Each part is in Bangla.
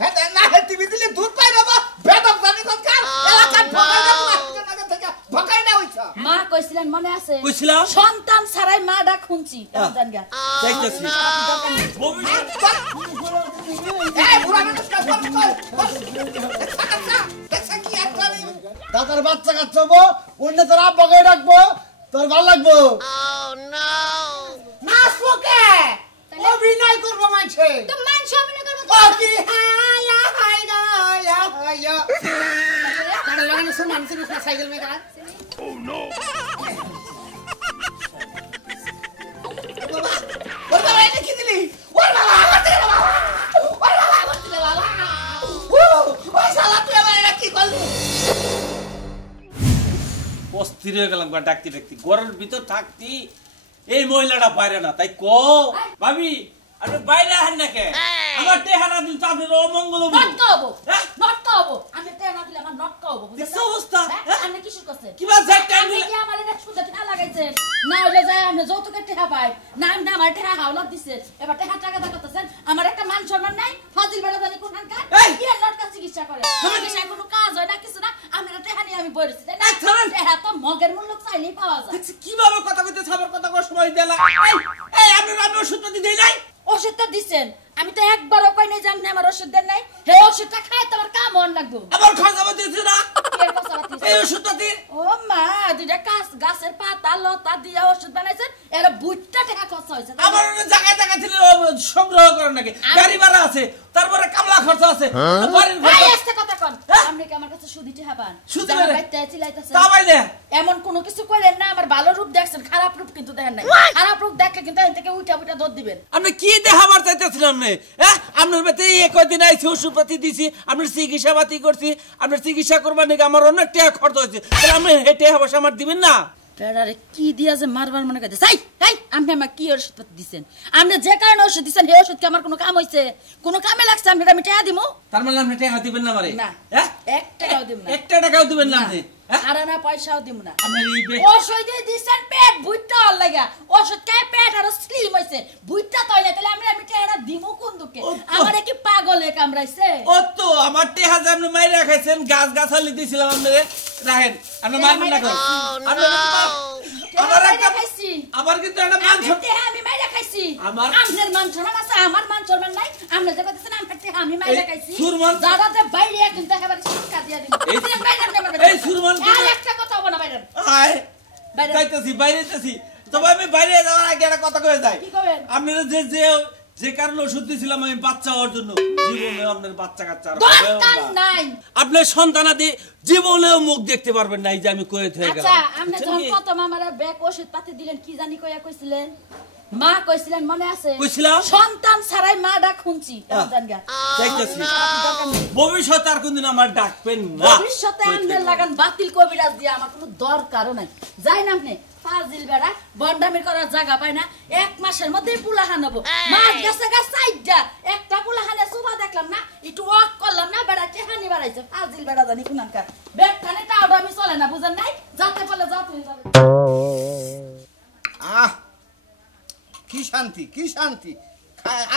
হ্যাঁ না টিভি দিলে দুধ পাই বাবা বেদব জানি কোন কার এলাকার ভগাইনা থেকে ভগাইনা হইছে মা কইছিলেন মনে আছে কইছিলাম সন্তান ছাড়াই মা ডাক শুনছি জানগা দেখতেছি এই বুড়া মানুষ কা বল দেখছ কি একটা দাদার বাচ্চা কাচ্চাবো অন্য তোর আব্বাকে ডাকবো তোর ভালো লাগবো নাচবো কে অভিনয় করবো মানছে তো মানুষ অভিনয় করবে ও কি হায়া হায়া হায়া তাহলে লাগানো শুন আমি শুনে সাইকেল মে করা ও নো ওর বাবা এটা কি দিলি ওর বাবা আমার দিলে বাবা ওর বাবা আমার দিলে বাবা ও শালা তুই আমার এটা কি করলি অস্থির হয়ে গেলাম ডাকতে ডাকতে ঘরের ভিতর থাকতি এই মহিলাটা বাইরে না তাই ক ভাবি আপনি বাইরে আহেন না কে আমার টেহারা দিন তো আপনার অমঙ্গল নটকাবো আমি টেনা দিলে আমার নটকাবো বুঝছো অবস্থা আপনি কি শুরু করছেন কি বাত যাই টাইম কি আমার এটা সুদে ঠা লাগাইছেন না হইলে যায় আপনি যৌতুকের টেহা পাই না আমি আমার টেহা হাওলাত দিছে এবার টেহা টাকা দেখাতেছেন আমার একটা মান সম্মান নাই ফাজিল বেড়া জানি কোনখানকার কি নটকা চিকিৎসা করে চিকিৎসা কোনো কাজ হয় না কিছু না আমি টেহা নিয়ে আমি বইছি তাই না টেহা তো মগের মূল্য চাইলেই পাওয়া যায় কিভাবে কথা কইতে সবার কথা কর সময় দেলা এই আপনি আমি ওষুধ পাতি দেই নাই ওষুধ তো দিছেন আমি তো একবারও কই নাই জানি আমার ওষুধ দেন নাই হে ওষুধটা খাই তোমার কাম মন লাগবো আবার খরচাবা দিছিস না এর কথা বাতিস এই ওষুধ পাতি ও মা দুইটা গাছের পাতা লতা দিয়া ওষুধ বানাইছেন এর বুটটা টাকা খরচ হইছে আমার জায়গা জায়গা ছিল সংগ্রহ করেন নাকি গাড়ি ভাড়া আছে তারপরে কামলা খরচ আছে বাড়ির ভাই ভাড়া একটা কথা কোন আপনি কি আমার কাছে সুদি টাকা পান সুদি আমার মানে? বাইতে চিলাইতাছেন তা বাইরে এমন কোনো কিছু কইলেন না আমার ভালো রূপ দেখছেন খারাপ রূপ কিন্তু দেখেন নাই খারাপ রূপ দেখলে কিন্তু এখান থেকে উঠা উঠা দৌড় দিবেন আপনি কি দেখাবার চাইতেছিলাম না হ্যাঁ আপনার বেতে এই কয়দিন আইছি ওষুধ পাতি দিছি আপনার চিকিৎসা পাতি করছি আপনার চিকিৎসা করবার নাকি আমার অনেক টাকা খরচ হয়েছে তাহলে আপনি হেঁটে হাবাস আমার দিবেন না পেড়ারে কি দিয়া যে মারবার মনে করতে চাই তাই আপনি আমার কি ওষুধ পাতি দিছেন আপনি যে কারণে ওষুধ দিছেন সেই ওষুধ কি আমার কোনো কাম হইছে কোনো কামে লাগছে আমি টাকা দিমু তার মানে আপনি টাকা দিবেন না মারে না হ্যাঁ 1 টাকাও দিমু না 1 টাকাও দিবেন না আপনি আর না পয়সাও দিমু না আপনি ওষুধ দিয়ে দিছেন পেট বুইটা অল লাগা ওষুধ খায় পেট আর স্লিম হইছে বুইটা তই না তাহলে আমি টাকা দিমু কোন দুকে আমারে কি পাগলে কামড়াইছে ও তো আমার টাকা যে আপনি মাইরা খাইছেন গাছ গাছালি দিছিলাম আপনি রাখেন আপনি মারবেন না কেন আপনি আমার একটা আমার কিন্তু একটা মান সম্মান আমি মাইরা খাইছি আমার আপনার মান সম্মান আছে আমার মান সম্মান নাই আপনি যে কথাছেন আমি মাইরা খাইছি সুরমান দাদাতে বাইরে কিন্তু একেবারে শিক্ষা দিয়া দিন এই সুরমান আর একটা কথা হবে না বাইরে আয় বাইরে যাইতেছি বাইরে যাইতেছি তবে আমি বাইরে যাওয়ার আগে একটা কথা কয়ে যাই কি কবেন আপনারা যে কারণে ওষুধ দিয়েছিলাম আমি বাচ্চা হওয়ার জন্য জীবনে আপনার বাচ্চা কাচ্চা দরকার নাই আপনার সন্তানাদি জীবনেও মুখ দেখতে পারবেন না এই যে আমি কয়ে হয়ে গেলাম আচ্ছা আপনি যখন প্রথম আমারে ব্যাগ ওষুধ পাতি দিলেন কি জানি কইছিলেন মা কইছিলেন মনে আছে কইছিলাম সন্তান ছাড়াই মা ডাক শুনছি জানগা যাইতেছি ভবিষ্যতে আর কোনদিন আমার ডাকবেন না ভবিষ্যতে আমনের লাগান বাতিল কবিরাজ দিয়া আমার কোনো দরকারও নাই যাই না আপনি ফাজিল বেড়া বন্ডামি করার জায়গা পায় না 1 মাসের মধ্যেই পুলাহান হবো মাছ গেছে গা সাইডটা একটা পুলাহানে সুবা দেখলাম না একটু ওয়াক করলাম না বেড়া চেহানি বাড়াইছে ফাজিল বেড়া জানি কোনকার ব্যাগখানে টাওডা আমি চলে না বুঝেন নাই যাতে বলে যা তুই যাবে কি শান্তি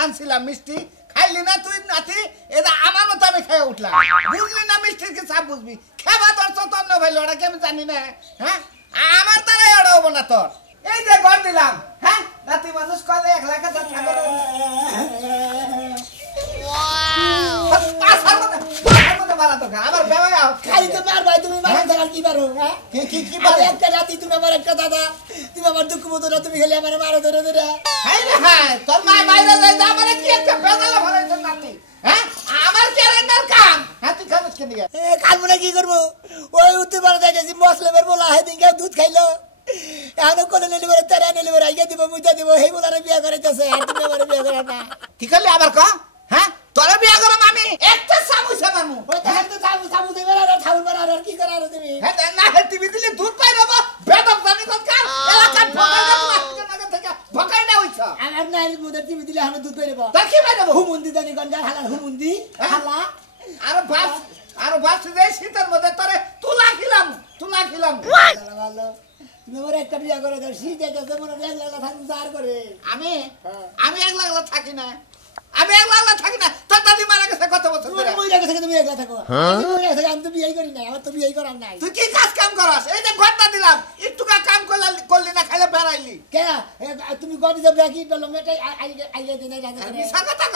আনছিলাম মিষ্টি খাইলি না তুই নাতি এটা আমার মতো আমি খেয়ে উঠলাম বুঝলি না মিষ্টির কি সাপ বুঝবি খেবা তোর চতন্ন ভাইলো ওরা কি আমি জানি না হ্যাঁ আমার দ্বারাই ওরা হবো না তোর এই যে ঘর দিলাম হ্যাঁ নাতি মানুষ কলে 1 লাখ টাকা আমার বেবাই খালি তো মার ভাই তুমি মার দাঁড়াল কি পারো হ্যাঁ কি আর একটা রাতি তুমি আমার একটা দাদা তুমি আমার দুঃখ মতো না তুমি খালি আমার মারো ধরে ধরে হাই রে হাই তোর মা বাইরে যাই যা মানে কি একটা বেজালা ভরাইছ নাতি হ্যাঁ আমার ক্যারেন্ডার কাম হ্যাঁ তুই খাবি কেন দিগা কাল মনে কি করবো ওই উত্তর পাড়া যাইতেছি মসলেমের বলা হয় দিন দুধ খাইলো এখন কোন নেলিবার তারা নেলিবার আইগা দিব মুইতা দিব হেই বলারে বিয়া করাইতেছে আর তুমি আমার বিয়া করা না কি করলি আবার ক হ্যাঁ তোরে বিয়া করম আমি একটা সামুস মারমু ওই দেখেন তো সামু দেবে আর ঠাউর মারা আর কি করা আর তুমি হ্যাঁ না টিভি দিলে দুধ পাই বাবা বেদব জানি কোন কার এলাকার ভগাইনা থেকে ভগাইনা হইছ আর না এর মধ্যে টিভি দিলে হানো দুধ পাইবো তা কি পাইবো হুমুন্দি জানি গন্ডা হালা হুমুন্দি হালা আর বাস যে শীতের মধ্যে তোরে তুলা খিলাম ভালো তুমি আমার একটা বিয়া করে দাও শীত যাইতেছে মনে 1 লাখ থাকি জার করে আমি 1 লাখ থাকি না তোর দাদি মারা গেছে কত বছর আগে থেকে তুমি একলা থাকো আমি তো বিয়ে করি না আমার তো বিয়ে করার নাই তুই কি কাজ কাম করস এই যে ঘরটা দিলাম একটু কাম করলি না খাইলে বেড়াইলি কে তুমি গড়ি যাবে কি বললো মেটাই আইলে দিনে রাতে মিছা কথা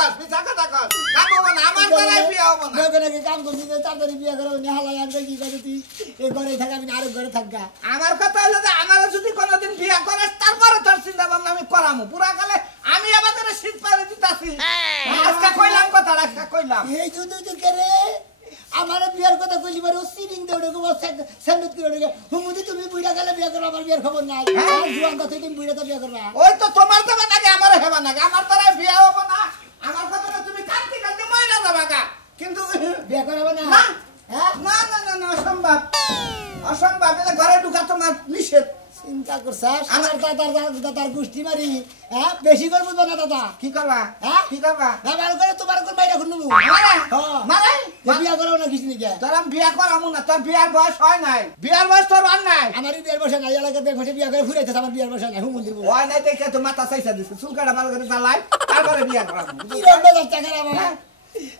কস কাম হবে না আমার দ্বারাই বিয়ে হবে না লোকের কাম করছি তাড়াতাড়ি বিয়ে করো নেহালাই আনবে কি করে তুই এই ঘরে থাকা আমি আরেক ঘরে থাকগা আমার কথা হলো যে আমার যদি কোনোদিন বিয়ে করিস তারপরে তোর চিন্তা ভাবনা আমি করামু পুরা কালে আমি আমাদের শীত পারে দিতাছি আজকে কইলাম কথা রাখা কইলাম এই যদি করে আমার বিয়ার কথা কইলি বারে সিরিং দেউড়ে গো সেন্ডত করে গে হুমুদি তুমি বুইড়া গেলে বিয়ে করো আমার বিয়ার খবর নাই আর জুয়ান কথা তুমি বুইড়া তো বিয়ে করবা ওই তো তোমার দেবা নাকি আমার হেবা নাকি আমার দ্বারা বিয়ে হবে না আমার কথা তুমি কাঁদতে মইরা যাবা গা কিন্তু বিয়ে করবা না না হ্যাঁ না অসম্ভব এটা ঘরে ঢুকা তোমার নিষেধ চিন্তা করছাস আমার দাদার গোষ্ঠী মারি হ্যাঁ বেশি করে বুঝবো না দাদা কি করবা হ্যাঁ কি করবা আমার করে তোমার কোন বাইরে খুন নেবো মানে বিয়া করো না কিছু নিকে তোর আমি বিয়া করামু না তোর বিয়ার বয়স হয় নাই বিয়ার বয়স তোর আর নাই আমারই বিয়ার বসে নাই এলাকার বসে বিয়া করে ঘুরাইতে আমার বিয়ার বসে নাই হুমুন্দির হয় নাই দেখে তো মাথা চাইছা দিছে চুল কাটা ভালো করে জ্বালাই তারপরে বিয়া করামু কি রকম যাচ্ছে খারাপ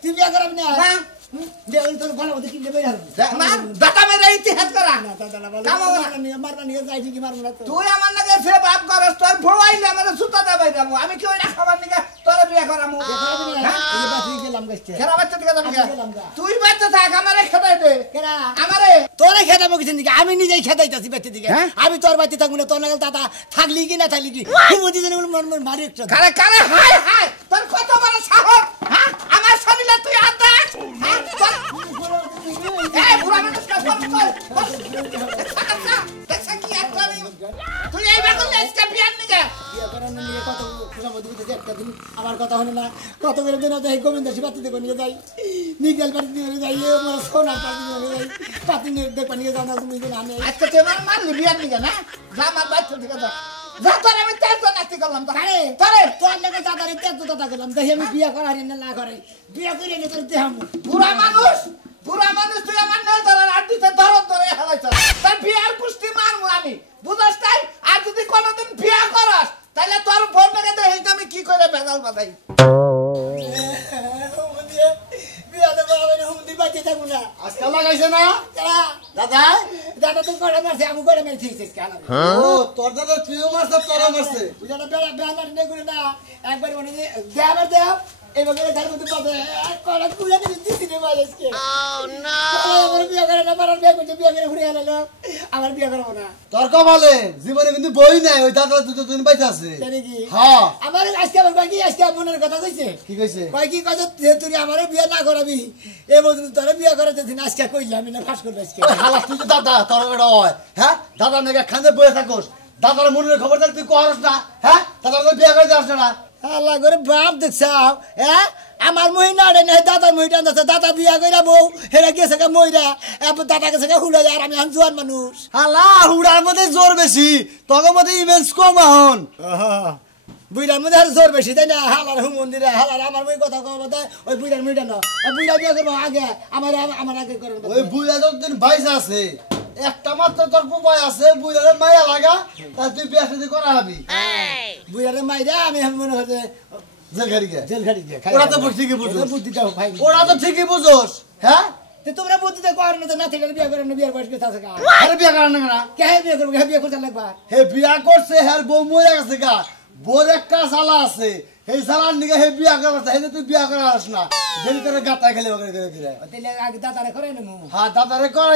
তুই বিয়া করাবি না না দে ওই তোর গলা মধ্যে কিনতে বের হবে আমার দাতা মেরে ইতিহাস করা না দাদা না কাম হবে না। মারবা নিয়ে যাই ঠিকই মারবো না তো তুই আমার নাকি সে বাপ করস তোর ভোয়াইলে আমার জুতা দেবাই যাবো আমি কি ওই খাবার নিকে তোর বিয়া করামু এই বাসি গেলাম গাছতে খেরা বাচ্চা দিকে যাবি আমি গেলাম গা। তুই বাচ্চা থাক আমারে খেদাই দে কেনা আমারে তোরে খেদাবো কিছু দিকে আমি নিজেই খেদাইতাছি বেঁচে দিকে হ্যাঁ? আমি তোর বাড়িতে থাকবো না তোর নাগাল দাদা থাকলি কি না থাকলি কি হুমুদি জানি মন মারি একটা কারে কারে হাই তোর কত বড় সাহস হ্যাঁ আমার শরীরে তুই হাত দেখ হ্যাঁ? এই বুড়া মানুষ কা দেখছ কি একটা তুই এই বেগুন আজকে বিয়ার নিকে বিয়া করার নিয়ে কত খুশামত দিতে একটা দিন আমার কথা হলো না কত করে দিন আছে গোবিন্দাসী পাতি দেখো নিয়ে যাই নিগেল পাতি নিয়ে যাই আমার সোনা পাতি নিয়ে যাই পাতি নিয়ে দেখো নিয়ে যাও না তুমি আমি আজকে তুই আমার মারলি বিয়ার নিকে না যা আমার বাচ্চা দিকে যা যা তোর আমি তেজ নাস্তি করলাম তো আরে তোরে তোর লেগে দাদারে তেজ দাদা করলাম দেখি আমি বিয়া করার না করে বিয়া করে নিয়ে তোর দেহামু বুড়া মানুষ তুই আমার নয় ধরার আড্ডিতে ধরে হেলাইছ তার বিয়ার পুষ্টি মারমু আমি বুঝস তাই আর যদি কোনোদিন বিয়া করস তাহলে তোর বোনটাকে দেখে আমি কি করে ভেজাল বাদাই বিয়া তো করাবে না হুমদি বাঁচিয়ে থাকবো না আজকে লাগাইছে না দাদা দাদা তো করে মারছে আমি করে মেরেছি কেন ও তোর দাদা তুইও মারছে তোরা মারছে বুঝানো বেড়া বেড়া নিয়ে করে না একবার মনে যে দেবার দেব এইভাবে ঘরের মধ্যে পাবে কড়া কুড়া করে দিছি রে ভাই আজকে আমার বিয়ে করে না পারার বিয়ে করছে বিয়ে করে ঘুরে এলো আমার বিয়ে করবো না তর্ক বলে জীবনে কিন্তু বই নাই ওই দাদা দুটো দিন বাইতে আছে জানি কি হ্যাঁ আমার আজকে আমার বাকি আজকে মনের কথা কইছে কি কইছে কয় কি কথা তুই আমার বিয়ে না করাবি এ বলছি তোর বিয়ে করাতে দিন আজকে কইলাম না ফাঁস করবো আজকে ওই হালা তুই তো দাদা তোর এটা হয় হ্যাঁ দাদা নাকি খান্দে বয়ে থাকোস দাদার মনের খবর থাকলে তুই করস না হ্যাঁ দাদার তো বিয়ে করে আসছে না আল্লাহ করে বাপ দেখছাও হ্যাঁ আমার মহিনা রে নাই দাদার মহিটা আছে দাদা বিয়া কইরা বউ হেরা গেছে কা মইরা এরপর দাদা গেছে কা হুড়া যায় আর আমি আন জোয়ান মানুষ হালা হুড়ার মধ্যে জোর বেশি তোকে মধ্যে ইমেজ কম আহন বুইরার মধ্যে আর জোর বেশি তাই না হালার হু মন্দিরে হালার আমার মই কথা কব তাই ওই বুইরার মইটা না ওই বুইরা বিয়া করবো আগে আমার আগে করবো ওই বুইরা যতদিন বাইসা আছে একটা মাত্র তোর উপায় আছে বুইরারে মায়া লাগা তাই তুই বিয়া শাদী করা হবি বুইরারে মাইরা আমি মনে হচ্ছে জেল খাড়ি গে জেল খাড়ি গিয়ে ওরা তো ঠিকই বুঝোস বুদ্ধিটা ভাই ওরা তো ঠিকই বুঝোস হ্যাঁ তোমরা বুদ্ধিটা কর না তো না থেকে বিয়া করে না বিয়ার বয়স গেছে আছে কা আরে বিয়া করার না কে বিয়া করবো কে বিয়া করতে লাগবা হে বিয়া করছে হ্যাঁ বউ মরে গেছে গা বোর একটা শালা আছে এই শালার নিকে হে বিয়া করছে হে তুই বিয়া করা আস না দেরি করে গাতা খেলে ওকে করে দিলে তাহলে আগে দাদারে করে নেবো হ্যাঁ দাদারে কর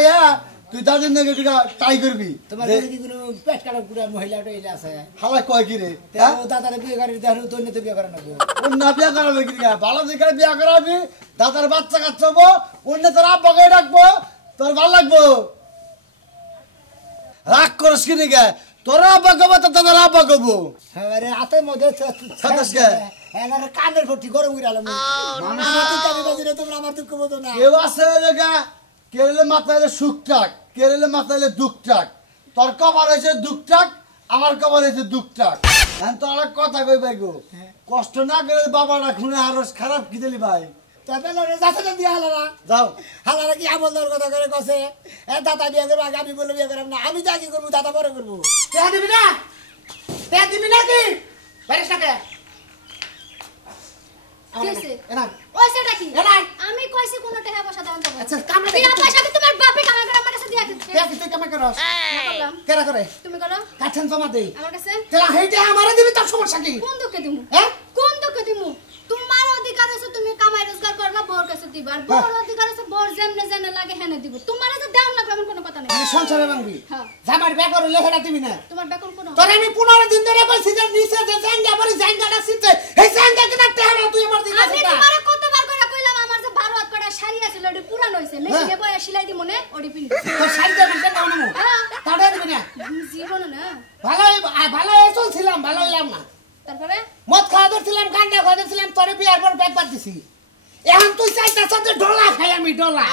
তুই দাদির নাকি ট্রাই করবি তোমার কি কোনো পেট কাটা পুরা মহিলা টইলা আছে হালা কয় কি রে ও দাদারে বিয়ে করে দেখানো তো নিতে বিয়ে করে নেবো অন্য বিয়া করাবে কি ভালো যেখানে বিয়া করাবি দাদার বাচ্চা কাচ্চাবো অন্য তোর আব্বাকে ডাকবো তোর ভালো লাগবো রাগ করিস কি নিকে তোর আব্বা কবো তো দাদার আব্বা কবো আরে হাতের মধ্যে সাতাশকে কানের ভর্তি গরম করে আলাম আমার তো চাবি বাজিরে তোমরা আমার দুঃখ বোঝো না কেউ আছে জায়গা কেরলে মাথায় সুখটাক কেরলে মাথায় দুঃখটাক তোর কবার হয়েছে দুঃখটাক আমার কবার হয়েছে দুঃখটাক এখন তো অনেক কথা কই ভাই গো কষ্ট না করে বাবারা খুনে আরো খারাপ কি দিলি ভাই তবে লড়ে যাচ্ছে না দিয়ে হালারা যাও হালারা কি আমল দেওয়ার কথা করে কছে এ দাদা বিয়ে করবো আগে আমি বলে বিয়ে করবো না আমি যা কি করবো দাদা পরে করবো তে দিবি না কি পারিস না কে কেসে এনা ওই সেটা কি এনা আমি কইছি কোন টাকা করবো আচ্ছা কামে বিয়া পয়সা আমি তোমার বাপে কামাই করে আমার কাছে দিয়া দিতে তুই কামে করস করলাম কেরা করে তুমি করো কাছেন জমা দেই আমার কাছে তেলা হেইটা আমারে দিবি তার সমস্যা কি কোন দুঃখে দিমু হ্যাঁ কোন দুঃখে দিমু তোমার অধিকার আছে তুমি কামাই রোজগার করবা বোর কাছে দিবা আর বোর অধিকার আছে বোর যেমনে যেমনে লাগে হেনে দিব তোমার যে দেন না এমন কোনো কথা নেই আমি সংসারে ভাঙবি হ্যাঁ জামার ব্যাগ করলে হেডা দিবি না তোমার বেকন কোন তোর আমি 15 দিন ধরে কইছি যে নিচে যে জাঙ্গা পরে জাঙ্গাটা সিতে এই জাঙ্গা কিনা টেহারা তুই আমার দিনা আমি তোমারে কতবার করে কইলাম আমার যে 12 হাত কটা শাড়ি আছে ওটি পুরান হইছে মেশিনে বয়া সেলাই দি মনে ওটি পিন তোর শাড়ি দে মানে কেমন মু তাড়া দিবি না জীবন না ভালো চলছিলাম ভালো হইলাম না তারপরে মদ খাওয়া ধরছিলাম গান্ডা খাওয়া ধরছিলাম তোরে বিয়ার পর ব্যাগ বাদ দিছি এখন তুই চাইতা সাথে ডলা খাই আমি ডলা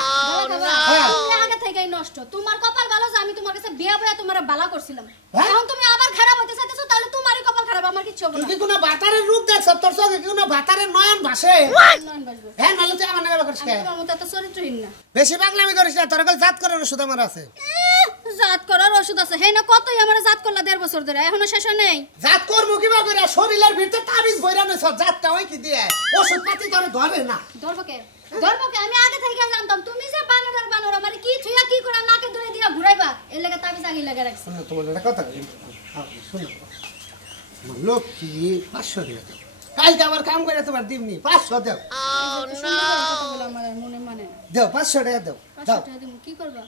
তুমি আগে থেকেই নষ্ট তোমার কপাল ভালো যে আমি তোমার কাছে বিয়া বয়া তোমারে বালা করছিলাম হ্যাঁ? এখন তুমি আবার খারাপ হইতে চাইতেছো তাহলে তোমারই কপাল খারাপ আমার কিছু হবে তুই না কি কোনো ভাতারের রূপ দেখছ তোর সঙ্গে কি কোনো ভাতারের নয়ন ভাসে নয়ন বাজবো হ্যাঁ নাহলে তুই আমার নামে করিস আমি তোমার মতো এত চরিত্রহীন না বেশি পাগলামি করিস না তোর কাছে জাত করার ওষুধ আমার আছে জাত করার ওষুধ আছে হেই না কতই আমার জাত করলা 1.5 বছর ধরে এখনো শেষ হয় নাই জাত করবো কিবা করে শরীরের ভিতরে তাবিজ বইরা নেছ জাতটা ওই কি দিয়ে ওষুধ পাতি তোরে ধরে না ধরবকে আমি আগে থেকে জানতাম তুমি যে বানর আমার কি ছুঁয়া কি করে নাকে ধরে দিয়া ঘুরাইবা এর লাগা তাবিজ আগি লাগা রাখছি শোনো তোমার একটা কথা শোনো লোক কি 500 দিয়ে দাও কালকে আবার কাম করে তোমার দিবনি 500 দাও আমার মনে মানে দাও 500 টাকা দাও 500 টাকা দিমু কি করবা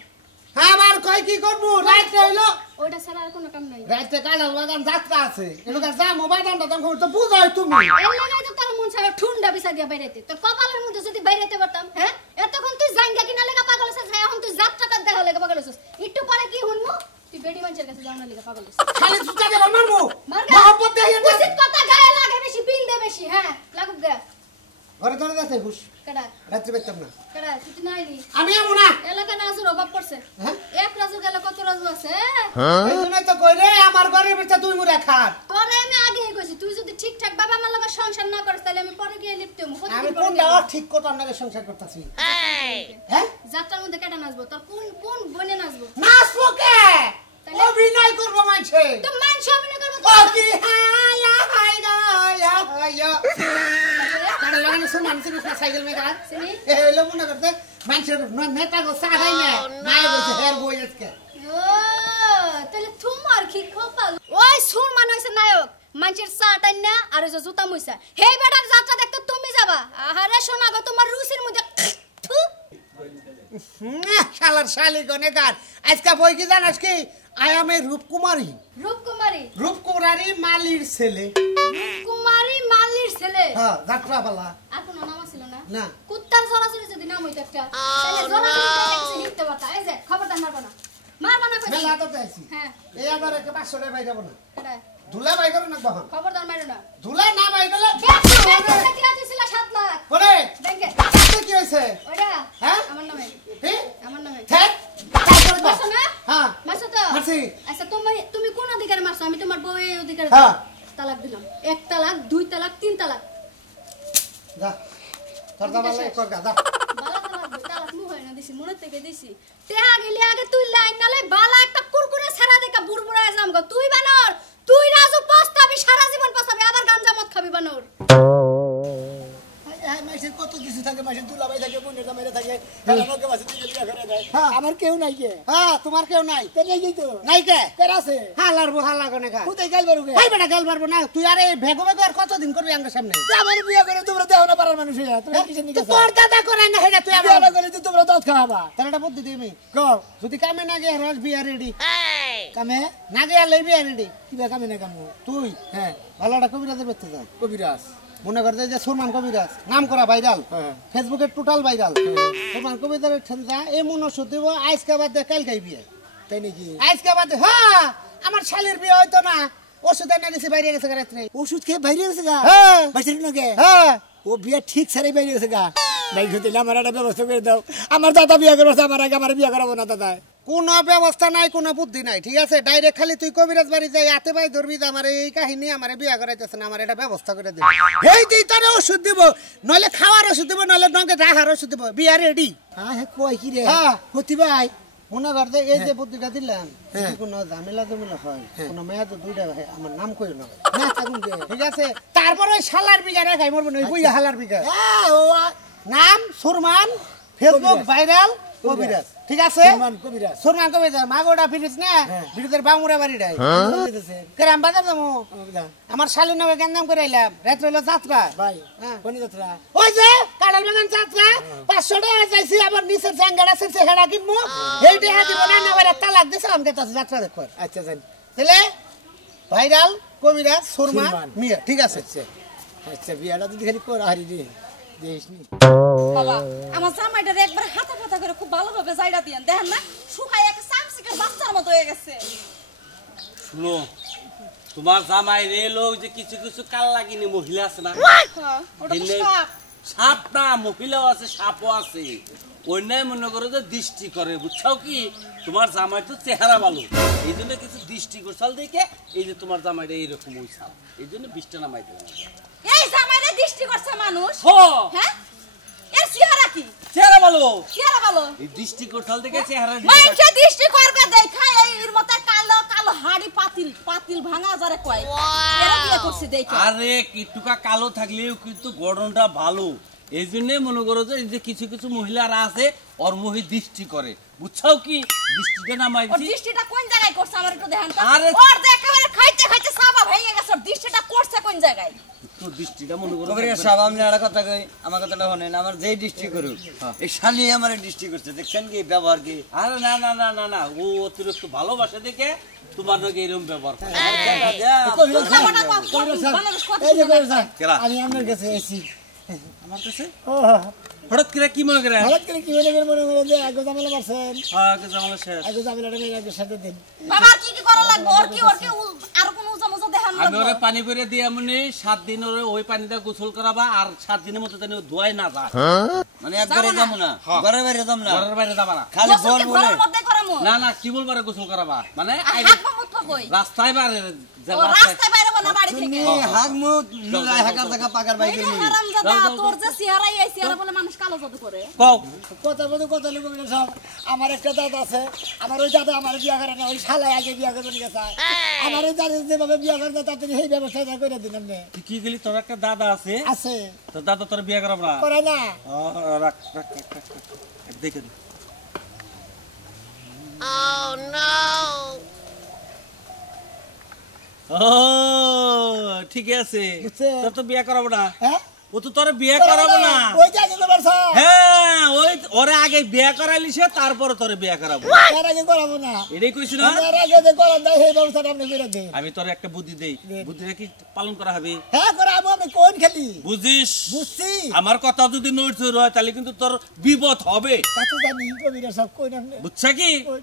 আবার কই কি করবো রাইতে হইলো ওইটা ছাড়া আর কোনো কাম নাই রাইতে কালাল বাগান যাত্রা আছে এলাকা যা মোবাইলটা তখন তো বুঝাই তুমি এর লাগাই তো তার মন ছাড়া ঠুন্ডা বিছা দিয়া বাইরেতে তোর কপালের মধ্যে যদি বাইরেতে পারতাম হ্যাঁ এতক্ষণ তুই জাঙ্গা কিনা লাগা পাগল হইছিস এখন তুই যাত্রা কাট দেখা লাগা পাগল হইছিস একটু পরে কি হুনমু তুই বেডি মানুষের কাছে যাও না লাগা পাগল হইছিস খালি জুতা দিয়ে মারমু মারগা। মহব্বত দেই না উচিত কথা গায়ে লাগে বেশি বিল দে বেশি হ্যাঁ লাগুক গা ঘরে তোরে যাতে হুশ কেডা রাত্রি বেতম না কেডা তুই নাই নি আমি আমু না এলাকা নাজুর অভাব পড়ছে হ্যাঁ? এক রাজু গেলে কত রাজু আছে এই জন্যই তো কই রে আমার ঘরের ভিতরে তুই মুরা খাট তোরে আমি আগেই কইছি তুই যদি ঠিকঠাক ভাবে আমার লগে সংসার না করিস তাহলে আমি পরে গিয়ে লিপ্ত হমু আমি কোনটা ঠিক কথা নাকি সংসার করতেছি হ্যাঁ যাত্রার মধ্যে কেটে নাচবো তোর কোন কোন বনে নাচবো নাচবো কে তাহলে? অভিনয় করবো মাঝে তো মানুষ অভিনয় করবো ও কি হায়া হায়া হায়া কারণ লাগানো শুন মানুষের সাইকেল মেগা চিনি? এ এলো মনে করতে মানুষের নেতা গো চা খাই না নাই বলছে হের বই আজকে ও তাহলে তোমার কি কপাল ওই সুর মান হইছে নায়ক মানুষের চা টাইন না আর ওই যে জুতা মুইসা হেই বেটার যাত্রা দেখতে তুমি যাবা আহারে শোনা গো তোমার রুচির মধ্যে থু। শালার শালি গনেকার আজকে বই কি জানাস কি I M A Roopkumari Roopkumari Roopkumari মালির ছেলে কুমারী মালির ছেলে হ্যাঁ যাত্রাপালা আর কোনো নাম ছিল না না। কুত্তার জরাজরি যদি নাম হইতো একটা তাহলে জরাজরি হিটতে পারতা এই যে খবরদার মারবা না কইছি মেলা তো দেখছি হ্যাঁ এই আবার একটা 500 টাকা বাইরে না কেডা ধুলা বাই করে না বহন খবরদার মারো না ধুলা না বাই গেলে ব্যাংকে কি আছে ছিল 7 লাখ পরে ব্যাংকে কি হয়েছে ওটা হ্যাঁ? আমার নামে হে আমার নামে ঠেক মারছো না হ্যাঁ মারছো তো মারছি। আচ্ছা তুমি কোন অধিকারে মারছো আমি তোমার বউ এই অধিকারে হ্যাঁ। তালাক দিলাম 1 তালাক 2 তালাক 3 তালাক যা তোর দাবালে কর গা যা বালা তালাক তালাক মু হয় না দিছি মনে থেকে দিছি টেহা গেলে আগে তুই লাইন নালে বালা একটা কুরকুরে ছাড়া দেখা বুড়বুড়া যাম গো তুই বানর তুই রাজু পস্তাবি সারা জীবন পস্তাবি আবার গাঞ্জা মদ খাবি বানর মাসের কত কিছু থাকে মাসের দুলাভাই থাকে বোনের জামাইরা থাকে খেলানোকে মাসে দিকে বিয়া করে দেয় হ্যাঁ। আমার কেউ নাই কে হ্যাঁ তোমার কেউ নাই তো নেই তো নাই কে কেন আছে হালার বো হালা গনে খা কোথায় গেল বারুকে ভাই বেটা গেল পারবো না তুই আরে ভেগো ভেগো আর কতদিন করবি আমার সামনে আমার বিয়া করে তোমরা দেও না পারার মানুষ তোমরা কিসের নিকে তোর দাদা করে না হেডা তুই আমার বিয়া করে তো তোমরা দাঁত খাওয়াবা তাহলে একটা বুদ্ধি দিবি কও যদি কামে না গিয়ে রস বিয়া রেডি কামে না গিয়ে লই বিয়া রেডি কিবা কামে না কামো তুই হ্যাঁ ভালো একটা কবিরাজের বেঁচতে যা কবিরাজ মনে করতে যে সুরমান কবিরাজ নাম করা ভাইরাল হ্যাঁ। ফেসবুকে টোটাল ভাইরাল সুরমান কবিরাজের ঠেন যা এমন ওষুধ দিব আজকে বাদ দে কাল খাই বিয়ে তাই নাকি আজকে বাদ দে হ্যাঁ আমার শালের বিয়ে হয়তো না ওষুধ এনে দিছি বাইরে গেছে রাত্রে ওষুধ খেয়ে বাইরে গেছে গা হ্যাঁ বাঁচির নাকি হ্যাঁ ও বিয়া ঠিক সারাই বাইরে গেছে গা বাইক হতে আমার একটা ব্যবস্থা করে দাও আমার দাদা বিয়া করবো আমার আগে আমার বিয়া করাবো না দাদা কোনো ব্যবস্থা নাই কোনো বুদ্ধি নাই ঠিক আছে ডাইরেক্ট খালি তুই কবিরাজ বাড়ি যাই আতে ভাই ধরবি যে আমার এই কাহিনী আমার বিয়া করাইতেছে না আমার এটা ব্যবস্থা করে দিবি এই তুই তোর ওষুধ দিব নইলে খাওয়ার ওষুধ দিব নইলে নঙ্গে রাখার ওষুধ দিব বিয়া রেডি হ্যাঁ হ্যাঁ কয় কি রে হ্যাঁ। হতি ভাই মনে করতে এই যে বুদ্ধিটা দিলাম হ্যাঁ। যদি কোনো ঝামেলা জমিলা হয় কোনো মেয়া তো দুইটা ভাই আমার নাম কই না না থাকুন গে ঠিক আছে তারপর ওই শালার বিঘা রেখাই মরবো না ওই বুইয়া হালার বিঘা হ্যাঁ ও নাম সুরমান ফেসবুক ভাইরাল কবিরাজ ঠিক আছে সুরমান কবিরাজ সুরমান কবিরাজ মাগোটা ফিরিস না ভিডিওর বামুরা বাড়িটাই কেরাম বাজার যাবো আমার শালীর নামে গেন্দাম করে আইলাম রাত্রে হলো যাত্রা ভাই হ্যাঁ। কোন যাত্রা ওই যে কাঁঠাল বাগান যাত্রা 500 টাকা চাইছি আবার নিচের জাঙ্গাটা শেষে হেডা কিনবো এইটা হ্যাঁ দিব না না বাইরে তালাক দিছে আমাকে তাছে যাত্রা দেখো আচ্ছা জানি তাহলে ভাইরাল কবিরাজ সুরমান সুরমান। মিয়া ঠিক আছে আচ্ছা বিয়াটা যদি খালি করা হারি রে দেশনি বাবা আমার জামাইটার একবার হাতা ফাতা করে খুব ভালোভাবে জায়গা দিয়েন দেখেন না শুকায় একটা চামচিকের বাচ্চার মতো হয়ে গেছে শুনো তোমার জামাই রে লোক যে কিছু কিছু কাল লাগিনি মহিলা আছে না হ্যাঁ, ওটা তো দিলে সাপ। সাপ না মহিলাও আছে সাপও আছে অন্যায় মনে করো যে দৃষ্টি করে বুঝছাও কি তোমার জামাই তো চেহারা ভালো এই জন্য কিছু দৃষ্টি গোসাল দেখে এই যে তোমার জামাইটা এইরকম ওই সাপ এই জন্য বিষটা নামাই দিলাম এই জামাইরে দৃষ্টি করছে মানুষ হো হ্যাঁ এর চেহারা কি চেহারা ভালো চেহারা ভালো এই দৃষ্টি গোসাল দেখে চেহারা মাইকে দৃষ্টি করবে দেখা এর মতো কালো কালো হাড়ি পাতিল পাতিল ভাঙা যারে কয় এরা বিয়ে করছে দেখে আরে কিটুকা কালো থাকলেও কিন্তু গড়নটা ভালো এই জন্য মনে করো যে এই যে কিছু কিছু মহিলারা আছে অর্মহি দৃষ্টি করে বুঝছাও কি দৃষ্টিটা নামাই ওর দিছি দৃষ্টিটা কোন জায়গায় করছে আমার একটু দেখেন তো আরে- ওর যে একেবারে খাইতে খাইতে সাবা ভেঙে গেছে ওর দৃষ্টিটা করছে কোন জায়গায় তো দৃষ্টিটা মনে করো কবির সাহেব আমি একটা কথা কই আমার কথাটা শুনেন আমার যেই দৃষ্টি করুক এই শালি আমার দৃষ্টি করছে দেখছেন কি ব্যবহার কি আরে না না না না না ও অতিরিক্ত ভালোবাসে দেখে তোমার নাকি এরকম ব্যবহার করে। কবিরাজ কথা বলা কম, কবিরাজ সাহেব, মানুষ কথা এই যে শুনে কবিরাজ সাহেব, কেরা? আমি আপনার কাছে এসেছি আমার কাছে ও হঠাৎ করে কি মনে করে হঠাৎ করে কি মনে করে যে আগে জামেলা মারছেন আগে জামালা শেষ আগে জামেলাটা মেয়ে আগে সাথে দিন বাবা আর কি কি করা লাগবে ওর কি আর কোন উজা মুজা দেখান আমি ওরে লাগবে পানি করে দিয়ে এমনি 7 দিন ওরে ওই পানিটা গোসল করাবা আর 7 দিনের মতো জানি ও ধোয়াই না যায় মানে একবারে যাবো না। যাবো না ঘরের বাইরে যাবো না ঘরের বাইরে যাবা না খালি গোসল বল কি বলে ঘরের মধ্যে করামু না না কি বলবারে গোসল করাবা মানে আর হাত পা মুখ কই রাস্তায় বাইরে ও রাস্তায় বাইরে না বাড়ি থেকে তুমি হাক মুখ লুগায় হাকার দেখা পাকার বাইকে এই নিয়ে হারামজাদা তোর যে চেহারাই এই চেহারা বলে মানুষ কালো জাদু করে কও কথা বলতে কথা লোক কবিরাজ সাহেব আমার একটা দাদা আছে আমার ওই দাদা আমার বিয়া করে না ওই শালায় আগে বিয়া করে গেছে আমার ওই দাদা যেভাবে বিয়া করে না তাড়াতাড়ি সেই ব্যবস্থাটা করে দিন আপনি তুই কি গেলি তোর একটা দাদা আছে আছে তোর দাদা তোর বিয়ে করাবো না করে না ও, রাখ রাখ রাখ, রাখ, রাখ। দেখে নে। ও ঠিক আছে বুঝছে? তোর তো বিয়ে করাবো না হ্যাঁ ও তো তোর বিয়ে করাবো না ওই যে আগে করার স্যার হ্যাঁ ওই ওরে আগে বিয়ে করাইলিছে তারপরে তোর বিয়ে করাবো এর আগে করাবো না এটাই কইছি না এর আগে যে করার দেয় সেই ব্যবস্থাটা আপনি করে দিন আমি তোর একটা বুদ্ধি দেই দে। বুদ্ধিটা কি পালন করা হবে হ্যাঁ করাবো আমি কোন খেলি বুঝিস বুঝছি আমার কথা যদি নড়ছড় হয় তাহলে কিন্তু তোর বিপদ হবে তা তো জানি কবিরাজ সাহেব কই আপনি বুঝছা কি কই?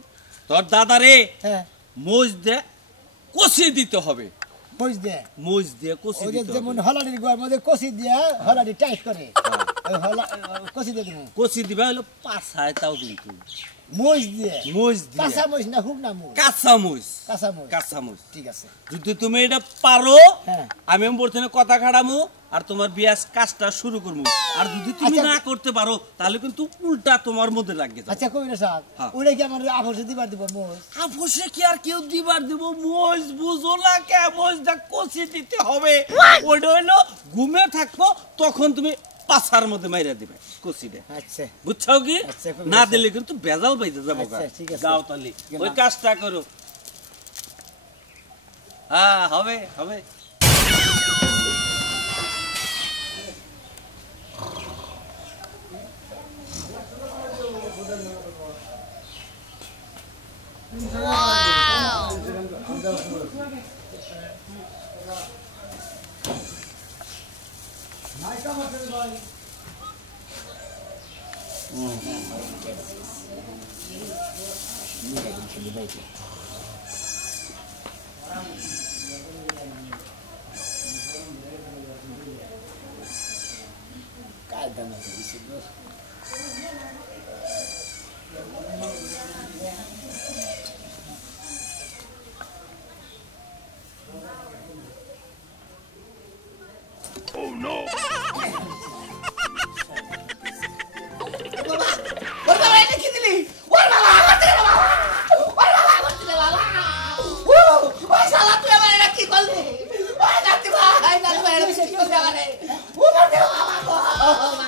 তোর দাদারে হ্যাঁ মোজ দে কষি দিতে হবে বুঝ দে মোজ দিয়ে কষি ওই যে দিতে যেমন হবে হলাডির গোয়ার মধ্যে কষি দিয়ে হলাডি টাইট করে ওই কষি দিয়ে দিন কষি দিবা হলো পাছায় তাও কিন্তু মরিচ দিয়ে মোজ কাঁচা দিয়ে মরিচ না হুক না মুখ কাঁচা মোজ কাঁচা মরিচ কাঁচা মোজ ঠিক আছে যদি তুমি এটা পারো হ্যাঁ। আমি বলছি না কথা খাড়ামু আর তোমার বিয়াস কাজটা শুরু করবো আর যদি তুমি আচ্ছা। না করতে পারো তাহলে কিন্তু উল্টা তোমার মধ্যে লাগবে আচ্ছা কবিরাজ সাহেব হ্যাঁ। ওটা কি আমার আবশ্যক দিবার দিব মরিচ আপসে কি আর কেউ দিবার দিব মোজ বুঝো না কে মোজটা কষি দিতে হবে ওটা হইলো ঘুমে থাকবো তখন তুমি পাছার মধ্যে মাইরা দিবে কষিটা আচ্ছা বুঝছো কি আচ্ছা, খুব না আচ্ছা। দিলে কিন্তু বেজাল পাইতে যাবো আচ্ছা, ঠিক আছে। যাও তাহলে গেলাম। ওই কাজটা করো হ্যাঁ হবে হবে काय दाना दिसे ওর বাবা এটা কি দিলি ওর বাবা আমার দিলে বাবা ওর বাবা আমার দিলে বাবা ওই শালা তুই আমার এটা কি করলি ওই নাতি ভাই এটা কি করলি আমারে ও মার দে বাবা গো বাবা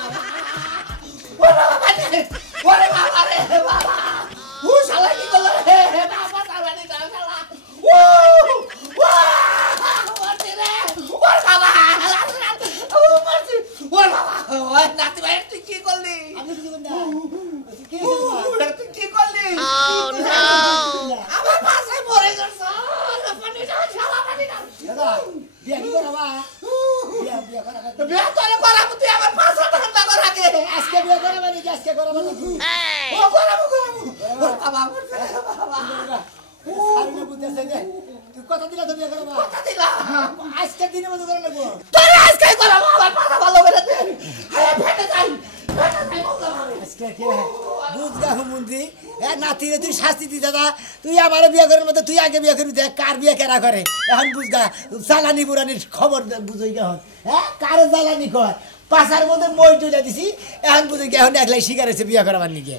জীবন না কি হইছে ওটা তুই কি করলি আমার পাশে পড়ে গেছ পানি দাও শালা পানি দাও দাদা বিয়া কি করবা বিয়া করা বিয়া তোরে করাবো তুই আমার পাশে ঠান্ডা কর আগে আজকে বিয়া করবা নাকি আজকে করবা নাকি ও করাবো বাবা আমার বাবা সারুনে বুঝতেছে যে তুই কথা দিলা তো বিয়া করবা কথা দিলাম আজকে দিনের মতো করে লাগবো তোরে আজকে করাবো আমার পাশা ভালো করে দে আয় ফেটে যাই আজকে কি বুঝগা হুমুন্দি এ নাতিরে তুই শাস্তি দি দাদা তুই আমার বিয়া করার মতো তুই আগে বিয়া করবি দেখ কার বিয়া কেরা করে এখন বুঝগা জ্বালানি বুড়ানির খবর বুঝই এখন হ্যাঁ কার জ্বালানি কর পাশার মধ্যে মই তুলে দিছি এখন বুঝি এখন একলাই শিকার হয়েছে বিয়া করাবার নিকে